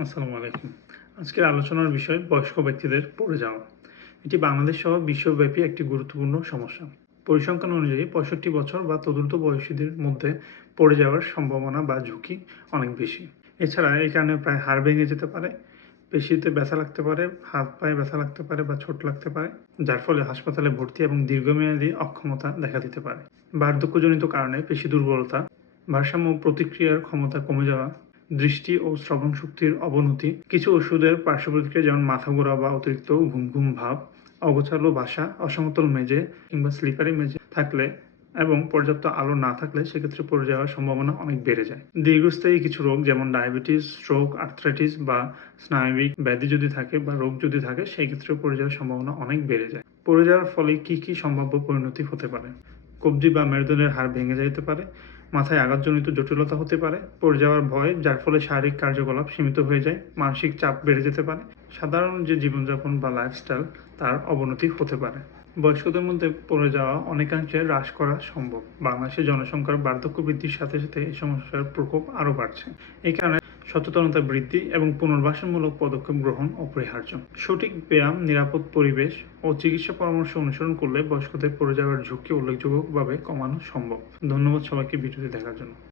আসসালামু আলাইকুম। আজকের আলোচনার বিষয় বয়স্ক ব্যক্তিদের পড়ে যাওয়া। এটি বাংলাদেশ সহ বিশ্বব্যাপী একটি গুরুত্বপূর্ণ সমস্যা। পরিসংখ্যান অনুযায়ী পঁয়ষট্টি বছর বা তদুর্ধ বয়সীদের মধ্যে পড়ে যাওয়ার সম্ভাবনা বা ঝুঁকি অনেক বেশি। এছাড়া এই কারণে প্রায় হাড় ভেঙে যেতে পারে, পেশিতে ব্যথা লাগতে পারে, হাত পায়ে ব্যথা লাগতে পারে বা ছোট লাগতে পারে, যার ফলে হাসপাতালে ভর্তি এবং দীর্ঘমেয়াদী অক্ষমতা দেখা দিতে পারে। বার্ধক্যজনিত কারণে পেশি দুর্বলতা, ভারসাম্য প্রতিক্রিয়ার ক্ষমতা কমে যাওয়া দৃষ্টি ও শ্রবণ শক্তির অবনতি, কিছু ওষুধের পার্শ্ব প্রতিক্রিয়া যেমন মাথা ঘোরা বা অতিরিক্ত ঘুম ঘুম ভাব, অগোছালো বাসা, অসমতল মেজে কিংবা স্লিপারি মেজে থাকলে এবং পর্যাপ্ত আলো না থাকলে সেক্ষেত্রে পড়ে যাওয়ার সম্ভাবনা অনেক বেড়ে যায়। দীর্ঘস্থায়ী কিছু রোগ যেমন ডায়াবেটিস স্ট্রোক আর্থ্রাইটিস বা স্নায়বিক ব্যাধি যদি থাকে বা রোগ যদি থাকে সেই ক্ষেত্রে পড়ে যাওয়ার সম্ভাবনা অনেক বেড়ে যায়। পড়ে যাওয়ার ফলে কি কি সম্ভাব্য পরিণতি হতে পারে? কবজি বা মেরুদণ্ডের হাড় ভেঙে যেতে পারে। মাথায় আঘাতজনিত জটিলতা হতে পারে, পড়ে যাওয়ার ভয়, যার ফলে শারীরিক কার্যকলাপ সীমিত হয়ে যায়, মানসিক চাপ বেড়ে যেতে পারে। সাধারণ যে জীবনযাপন বা লাইফস্টাইল তার অবনতি হতে পারে। বয়স্কদের মধ্যে পড়ে যাওয়া অনেকাংশে হ্রাস করা সম্ভব। বাংলাদেশের জনসংখ্যার বার্ধক্য বৃদ্ধির সাথে সাথে এই সমস্যার প্রকোপ আরও বাড়ছে। এই কারণে সচেতনতা বৃদ্ধি এবং পুনর্বাসনমূলক পদক্ষেপ গ্রহণ অপরিহার্য সঠিক ব্যায়াম, নিরাপদ পরিবেশ ও চিকিৎসা পরামর্শ অনুসরণ করলে বয়স্কদের পড়ে যাওয়ার ঝুঁকি উল্লেখযোগ্যভাবে কমানো সম্ভব। ধন্যবাদ সবাইকে ভিডিওটি দেখার জন্য।